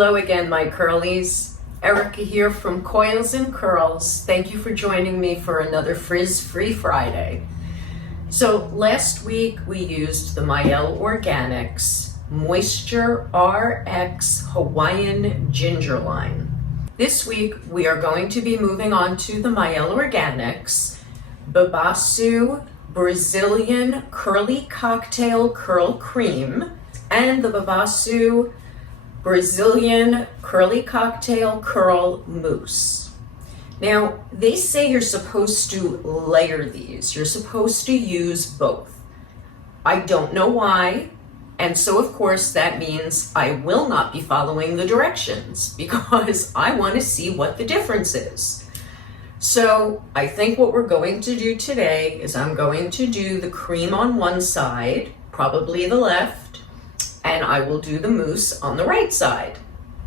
Hello again, my curlies. Erica here from Coils and Curls. Thank you for joining me for another Frizz Free Friday. So last week we used the Mielle Organics Moisture RX Hawaiian Ginger line. This week we are going to be moving on to the Mielle Organics Babassu Brazilian Curly Cocktail Curl Cream and the Babassu Brazilian Curly Cocktail Curl Mousse. Now, they say you're supposed to layer these. You're supposed to use both. I don't know why, and so of course that means I will not be following the directions because I want to see what the difference is. So I think what we're going to do today is I'm going to do the cream on one side, probably the left, and I will do the mousse on the right side.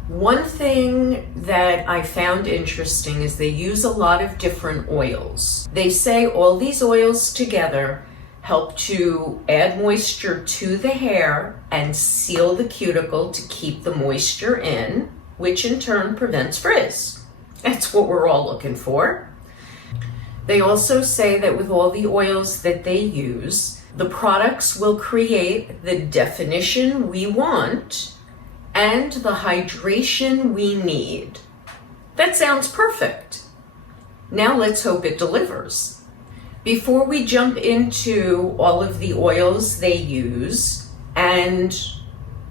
One thing that I found interesting is they use a lot of different oils. They say all these oils together help to add moisture to the hair and seal the cuticle to keep the moisture in, which in turn prevents frizz. That's what we're all looking for. They also say that with all the oils that they use, the products will create the definition we want and the hydration we need. That sounds perfect. Now let's hope it delivers. Before we jump into all of the oils they use and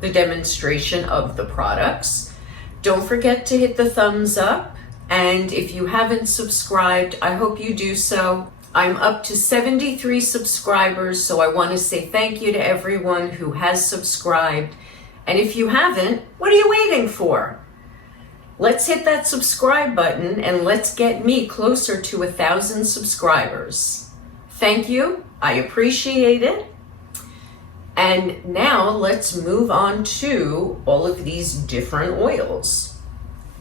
the demonstration of the products, don't forget to hit the thumbs up. And if you haven't subscribed, I hope you do so. I'm up to 73 subscribers, so I want to say thank you to everyone who has subscribed. And if you haven't, what are you waiting for? Let's hit that subscribe button and let's get me closer to 1,000 subscribers. Thank you, I appreciate it. And now let's move on to all of these different oils.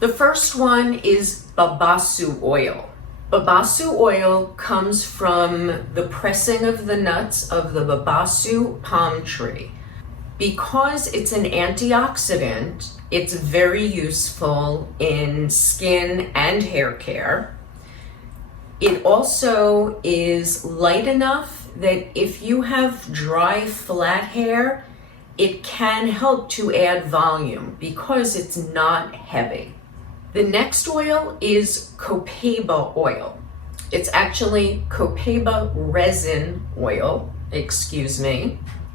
The first one is Babassu oil. Babassu oil comes from the pressing of the nuts of the Babassu palm tree. Because it's an antioxidant, it's very useful in skin and hair care. It also is light enough that if you have dry, flat hair, it can help to add volume because it's not heavy. The next oil is copaiba oil. It's actually copaiba resin oil,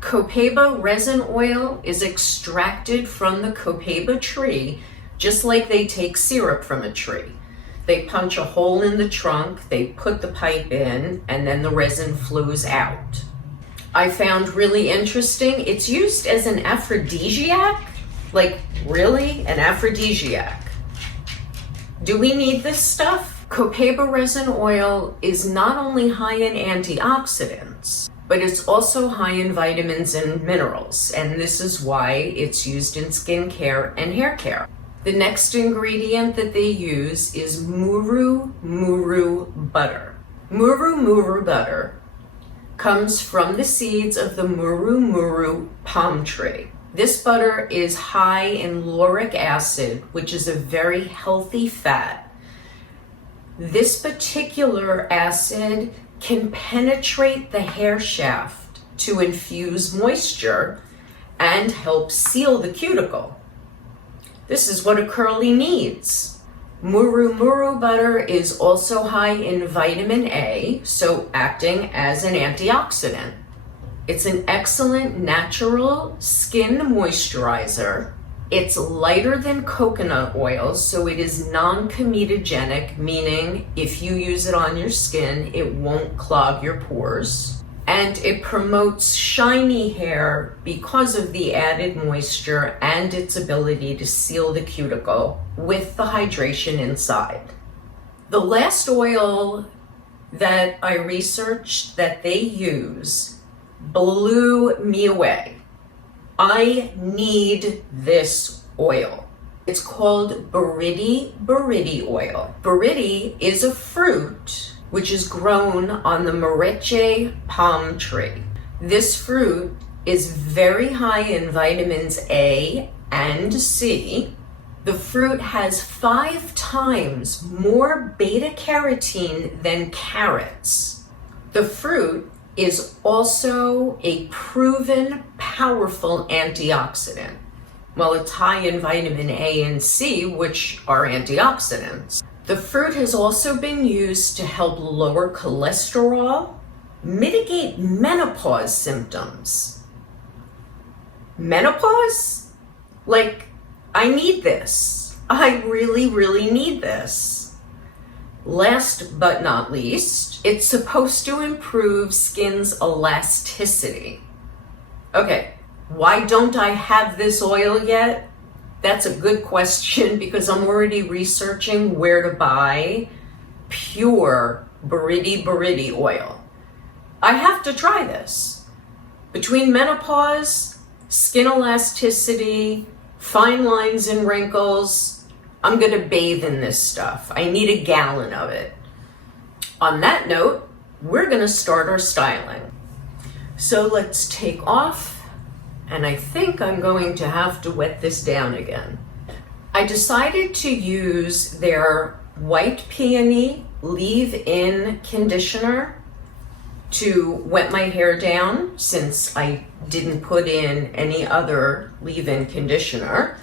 Copaiba resin oil is extracted from the copaiba tree, just like they take syrup from a tree. They punch a hole in the trunk, they put the pipe in, and then the resin flows out. I found really interesting, it's used as an aphrodisiac. Like, really? An aphrodisiac? Do we need this stuff? Copaiba resin oil is not only high in antioxidants, but it's also high in vitamins and minerals, and this is why it's used in skincare and hair care. The next ingredient that they use is muru butter. Muru butter comes from the seeds of the muru palm tree. This butter is high in lauric acid, which is a very healthy fat. This particular acid can penetrate the hair shaft to infuse moisture and help seal the cuticle. This is what a curly needs. Muru butter is also high in vitamin A, so acting as an antioxidant. It's an excellent natural skin moisturizer. It's lighter than coconut oil, so it is non-comedogenic, meaning if you use it on your skin, it won't clog your pores. And it promotes shiny hair because of the added moisture and its ability to seal the cuticle with the hydration inside. The last oil that I researched that they use blew me away. I need this oil. It's called Bariti oil. Bariti is a fruit which is grown on the Mereche palm tree. This fruit is very high in vitamins A and C. The fruit has 5 times more beta carotene than carrots. The fruit is also a proven powerful antioxidant. Well, it's high in vitamin A and C, which are antioxidants. The fruit has also been used to help lower cholesterol, mitigate menopause symptoms. Menopause? Like, I need this. I really, really need this. Last but not least, it's supposed to improve skin's elasticity. Okay, why don't I have this oil yet? That's a good question because I'm already researching where to buy pure Bariti oil. I have to try this. Between menopause, skin elasticity, fine lines and wrinkles, I'm gonna bathe in this stuff. I need a gallon of it. On that note, we're gonna start our styling. So let's take off, and I think I'm going to have to wet this down again. I decided to use their white peony leave-in conditioner to wet my hair down since I didn't put in any other leave-in conditioner.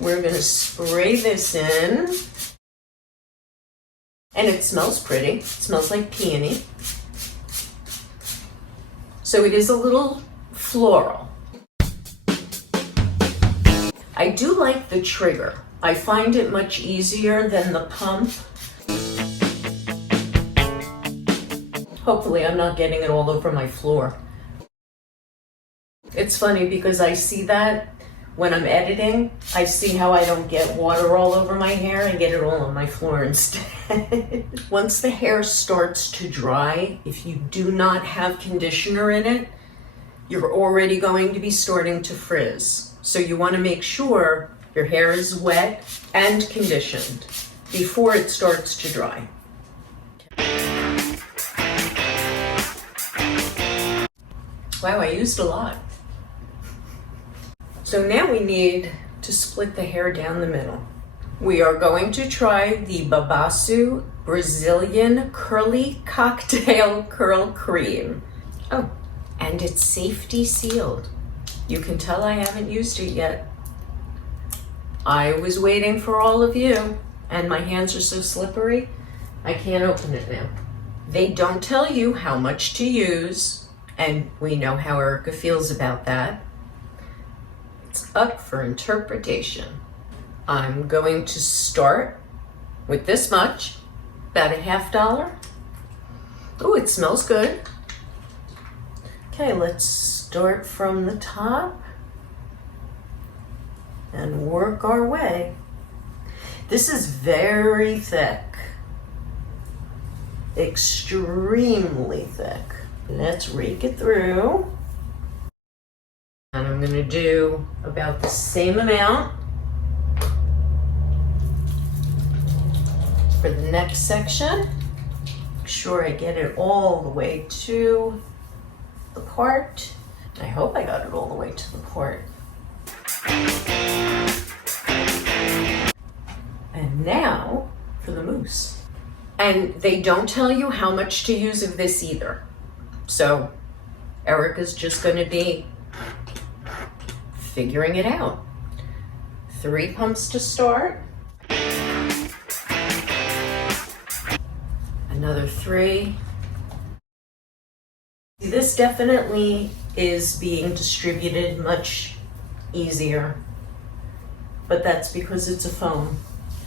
We're gonna spray this in. And it smells pretty. It smells like peony. So it is a little floral. I do like the trigger. I find it much easier than the pump. Hopefully I'm not getting it all over my floor. It's funny because I see that when I'm editing. I see how I don't get water all over my hair. I get it all on my floor instead. Once the hair starts to dry, if you do not have conditioner in it, you're already going to be starting to frizz. So you want to make sure your hair is wet and conditioned before it starts to dry. Wow, I used a lot. So now we need to split the hair down the middle. We are going to try the Babassu Brazilian Curly Cocktail Curl Cream. Oh, and it's safety sealed. You can tell I haven't used it yet. I was waiting for all of you, and my hands are so slippery, I can't open it now. They don't tell you how much to use, and we know how Erica feels about that. It's up for interpretation. I'm going to start with this much, about $50. Oh, it smells good. Okay, let's start from the top and work our way. This is very thick, extremely thick. Let's rake it through. And I'm gonna do about the same amount for the next section. Make sure I get it all the way to the part. I hope I got it all the way to the part. And now for the mousse. And they don't tell you how much to use of this either. So Erica's just gonna be figuring it out. 3 pumps to start. Another 3. This definitely is being distributed much easier, but that's because it's a foam.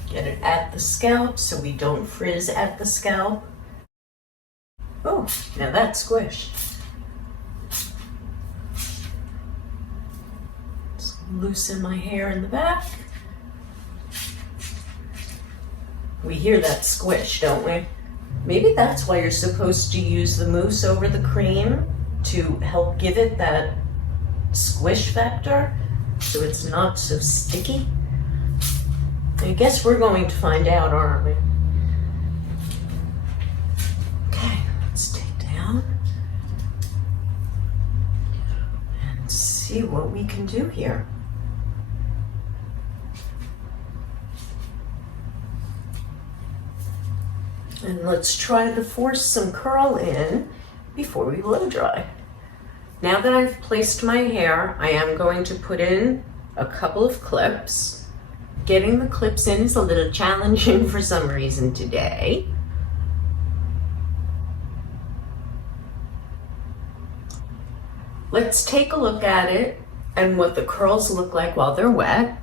Get it at the scalp so we don't frizz at the scalp. Oh, now that's squished. Let's loosen my hair in the back. We hear that squish, don't we? Maybe that's why you're supposed to use the mousse over the cream, to help give it that squish factor so it's not so sticky. I guess we're going to find out, aren't we? Okay, let's take down and see what we can do here. And let's try to force some curl in before we blow dry. Now that I've placed my hair, I am going to put in a couple of clips. Getting the clips in is a little challenging for some reason today. Let's take a look at it and what the curls look like while they're wet.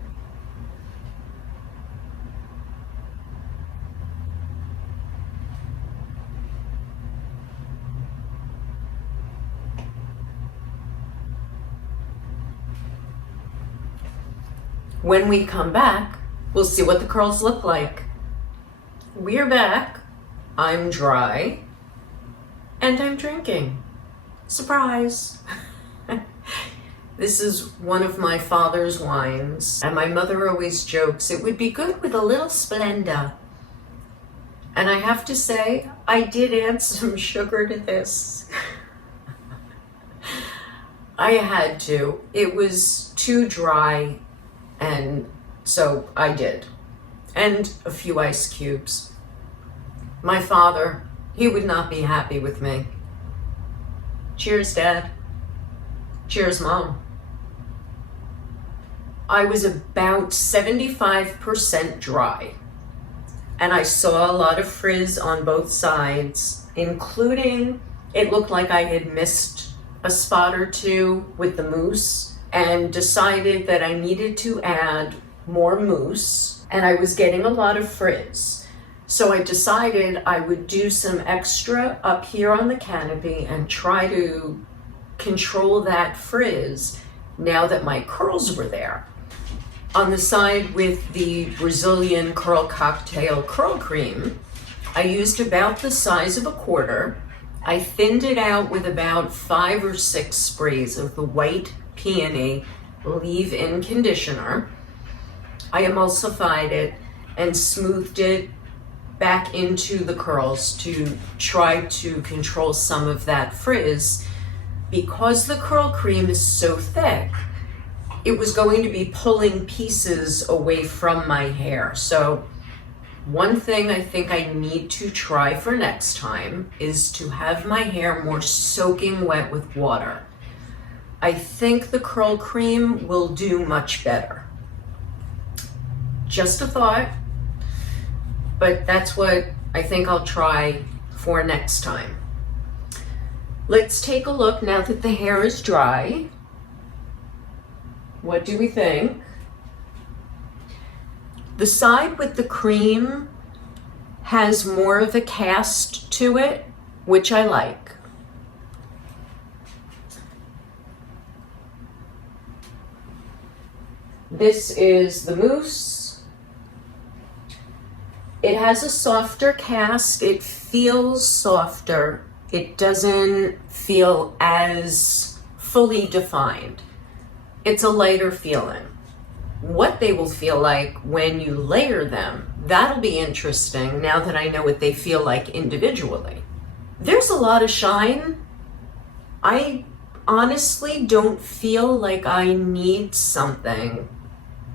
When we come back, we'll see what the curls look like. We're back. I'm dry and I'm drinking. Surprise! This is one of my father's wines, and my mother always jokes it would be good with a little Splenda. And I have to say, I did add some sugar to this. I had to. It was too dry, and so I did. And a few ice cubes. My father, he would not be happy with me. Cheers, Dad. Cheers, Mom. I was about 75% dry, and I saw a lot of frizz on both sides, including it looked like I had missed a spot or two with the mousse, and decided that I needed to add more mousse, and I was getting a lot of frizz. So I decided I would do some extra up here on the canopy and try to control that frizz now that my curls were there. On the side with the Brazilian Curl Cocktail Curl Cream, I used about the size of a quarter. I thinned it out with about 5 or 6 sprays of the white peony leave-in conditioner. I emulsified it and smoothed it back into the curls to try to control some of that frizz. Because the curl cream is so thick, it was going to be pulling pieces away from my hair. So one thing I think I need to try for next time is to have my hair more soaking wet with water. I think the curl cream will do much better. Just a thought, but that's what I think I'll try for next time. Let's take a look now that the hair is dry. What do we think? The side with the cream has more of a cast to it, which I like. This is the mousse. It has a softer cast. It feels softer. It doesn't feel as fully defined. It's a lighter feeling. What they will feel like when you layer them, that'll be interesting now that I know what they feel like individually. There's a lot of shine. I honestly don't feel like I need something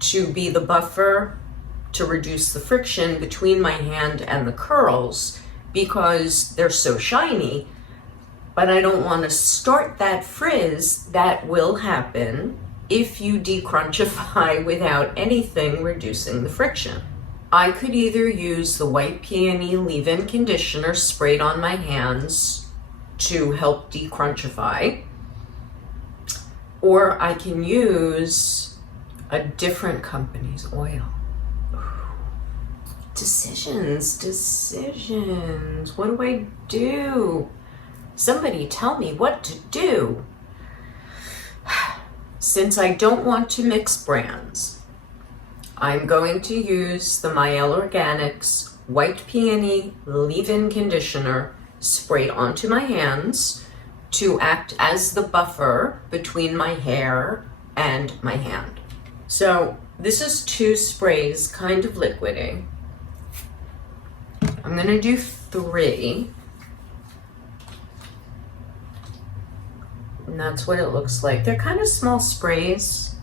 to be the buffer to reduce the friction between my hand and the curls because they're so shiny, but I don't want to start that frizz that will happen if you decrunchify without anything reducing the friction. I could either use the white peony leave-in conditioner sprayed on my hands to help decrunchify, or I can use a different company's oil. Decisions. What do I do? Somebody tell me what to do. Since I don't want to mix brands, I'm going to use the Mielle Organics White Peony Leave-In Conditioner sprayed onto my hands to act as the buffer between my hair and my hand. So this is 2 sprays, kind of liquidy. I'm gonna do 3. And that's what it looks like. They're kind of small sprays.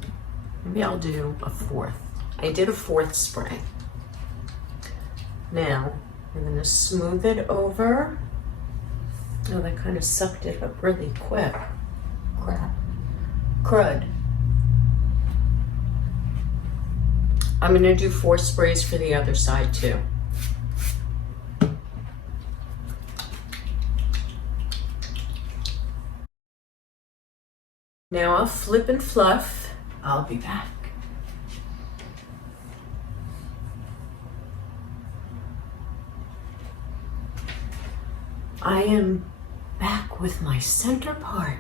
Maybe I'll do a 4th. I did a 4th spray. Now, I'm gonna smooth it over. Oh, that kind of sucked it up really quick. Crap. Crud. I'm gonna do 4 sprays for the other side too. Now I'll flip and fluff. I'll be back. I am back with my center part.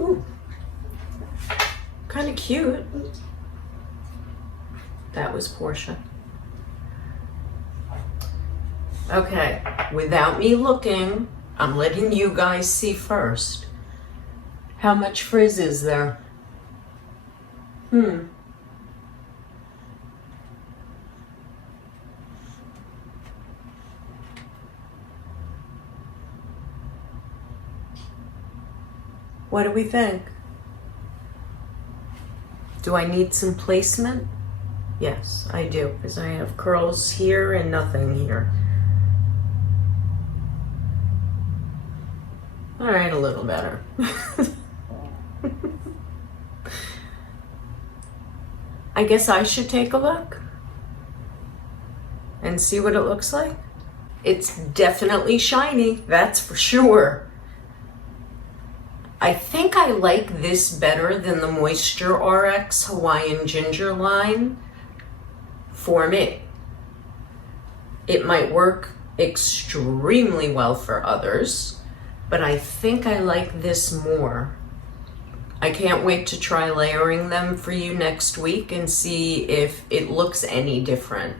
Ooh, kind of cute. That was Portia. Okay, without me looking, I'm letting you guys see first. How much frizz is there? What do we think? Do I need some placement? Yes, I do, because I have curls here and nothing here. All right, a little better. I guess I should take a look and see what it looks like. It's definitely shiny, that's for sure. I think I like this better than the Moisture RX Hawaiian Ginger line for me. It might work extremely well for others, but I think I like this more. I can't wait to try layering them for you next week and see if it looks any different.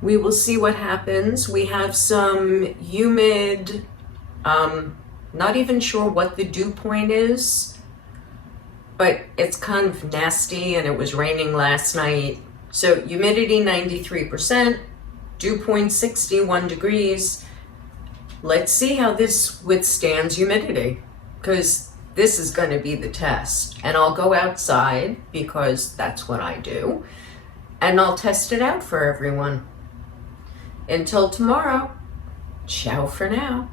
We will see what happens. We have some humid, not even sure what the dew point is, but it's kind of nasty and it was raining last night. So humidity 93%, dew point 61 degrees. Let's see how this withstands humidity, because this is going to be the test. And I'll go outside because that's what I do, and I'll test it out for everyone. Until tomorrow, ciao for now.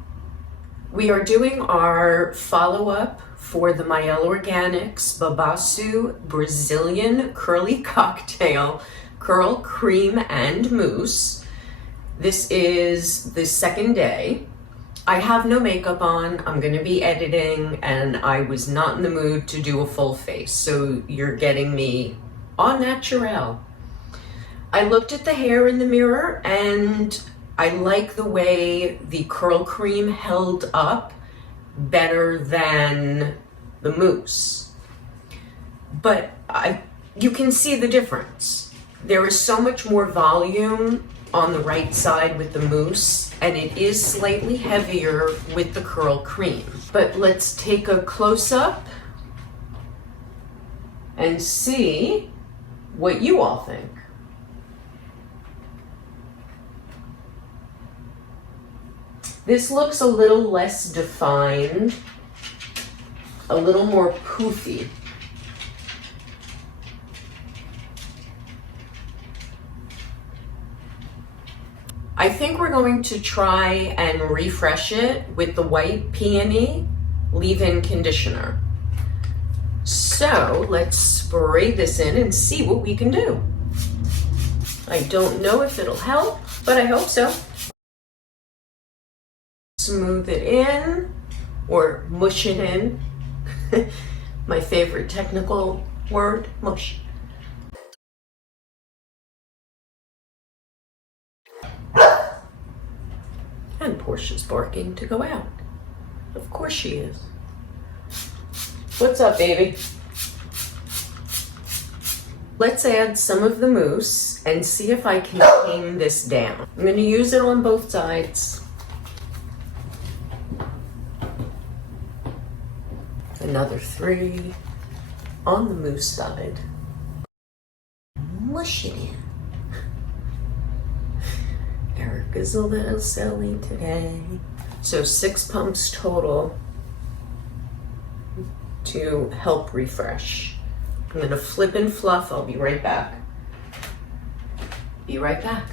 We are doing our follow-up for the Mielle Organics Babassu Brazilian Curly Cocktail Curl Cream and Mousse. This is the second day. I have no makeup on, I'm gonna be editing, and I was not in the mood to do a full face, so you're getting me au naturel. I looked at the hair in the mirror and I like the way the curl cream held up better than the mousse. But you can see the difference. There is so much more volume on the right side with the mousse, and it is slightly heavier with the curl cream. But let's take a close-up and see what you all think. This looks a little less defined, a little more poofy. I think we're going to try and refresh it with the white peony leave-in conditioner. So let's spray this in and see what we can do. I don't know if it'll help, but I hope so. Smooth it in, or mush it in. My favorite technical word, mush. And Portia's barking to go out. Of course she is. What's up, baby? Let's add some of the mousse and see if I can tame this down. I'm going to use it on both sides. Another 3 on the mousse side. Mush it in. Erica's a little silly today. So 6 pumps total to help refresh. I'm gonna flip and fluff. I'll be right back. Be right back.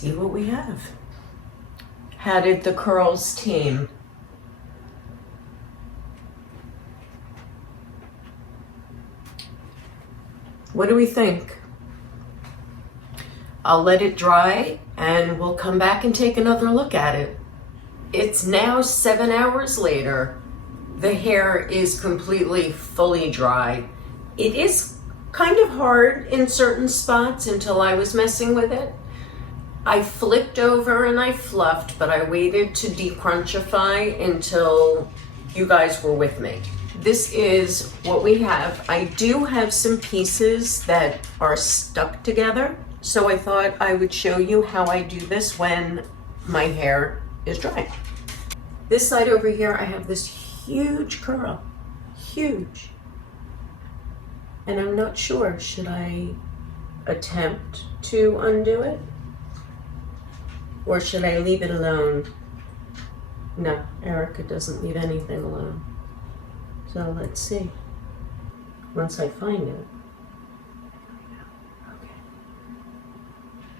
see what we have. How did the curls team? What do we think? I'll let it dry and we'll come back and take another look at it. It's now 7 hours later. The hair is completely fully dry. It is kind of hard in certain spots until I was messing with it. I flipped over and I fluffed, but I waited to decrunchify until you guys were with me. This is what we have. I do have some pieces that are stuck together, so I thought I would show you how I do this when my hair is dry. This side over here, I have this huge curl, huge. And I'm not sure, should I attempt to undo it? Or should I leave it alone? No, Erica doesn't leave anything alone. So let's see, once I find it. Okay.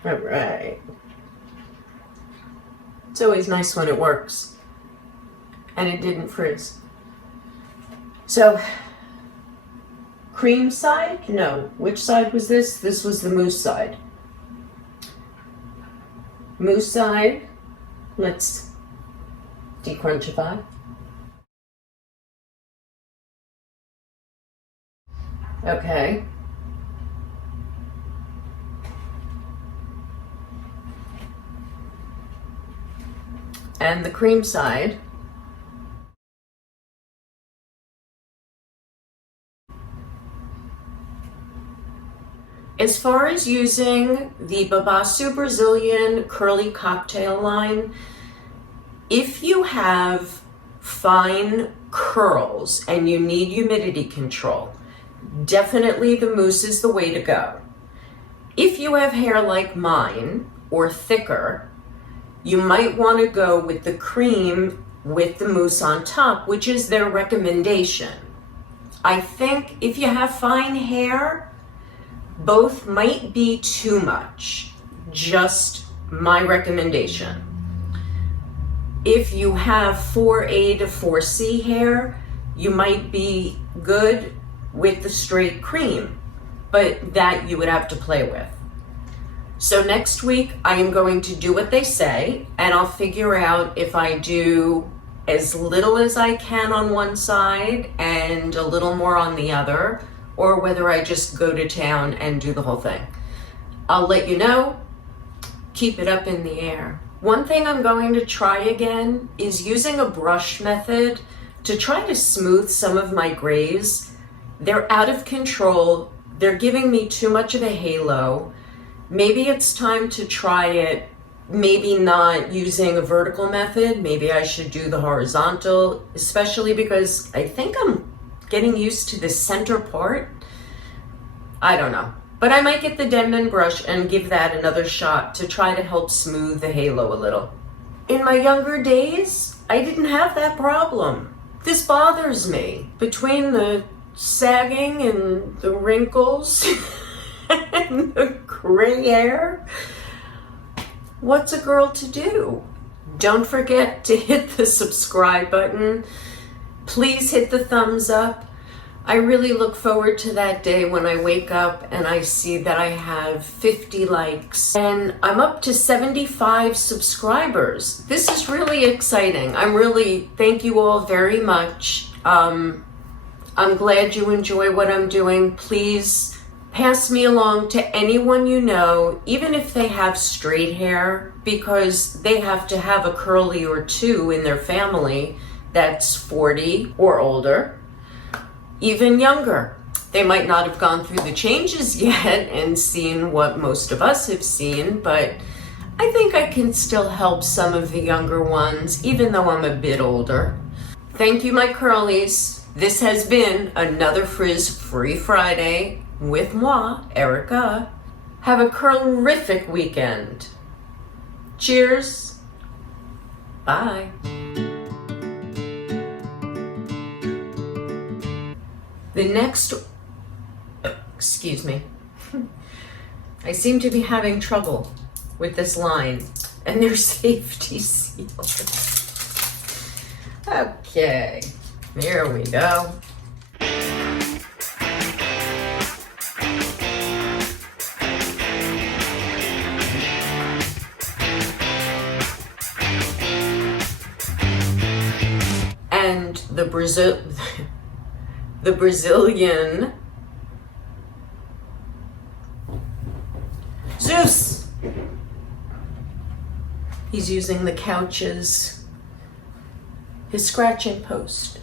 All right. It's always nice when it works. And it didn't frizz. So, cream side? No. Which side was this? This was the mousse side. Mousse side, let's decrunchify. Okay. And the cream side. As far as using the Babassu Brazilian curly cocktail line, if you have fine curls and you need humidity control, definitely the mousse is the way to go. If you have hair like mine or thicker, you might want to go with the cream with the mousse on top, which is their recommendation. I think if you have fine hair, both might be too much, just my recommendation. If you have 4A to 4C hair, you might be good with the straight cream, but that you would have to play with. So next week, I am going to do what they say, and I'll figure out if I do as little as I can on one side and a little more on the other, or whether I just go to town and do the whole thing. I'll let you know. Keep it up in the air. One thing I'm going to try again is using a brush method to try to smooth some of my grays. They're out of control. They're giving me too much of a halo. Maybe it's time to try it, maybe not using a vertical method. Maybe I should do the horizontal, especially because I think I'm getting used to the center part. I don't know. But I might get the Denman brush and give that another shot to try to help smooth the halo a little. In my younger days, I didn't have that problem. This bothers me. Between the sagging and the wrinkles and the gray hair, what's a girl to do? Don't forget to hit the subscribe button. Please hit the thumbs up. I really look forward to that day when I wake up and I see that I have 50 likes and I'm up to 75 subscribers. This is really exciting. Thank you all very much. I'm glad you enjoy what I'm doing. Please pass me along to anyone you know, even if they have straight hair, because they have to have a curly or two in their family that's 40 or older, even younger. They might not have gone through the changes yet and seen what most of us have seen, but I think I can still help some of the younger ones, even though I'm a bit older. Thank you, my curlies. This has been another Frizz Free Friday with moi, Erica. Have a curl-rific weekend. Cheers. Bye. The next, excuse me, I seem to be having trouble with this line, and they're safety sealed. Okay, here we go. And the Brazilian Zeus. He's using the couch as his scratching post.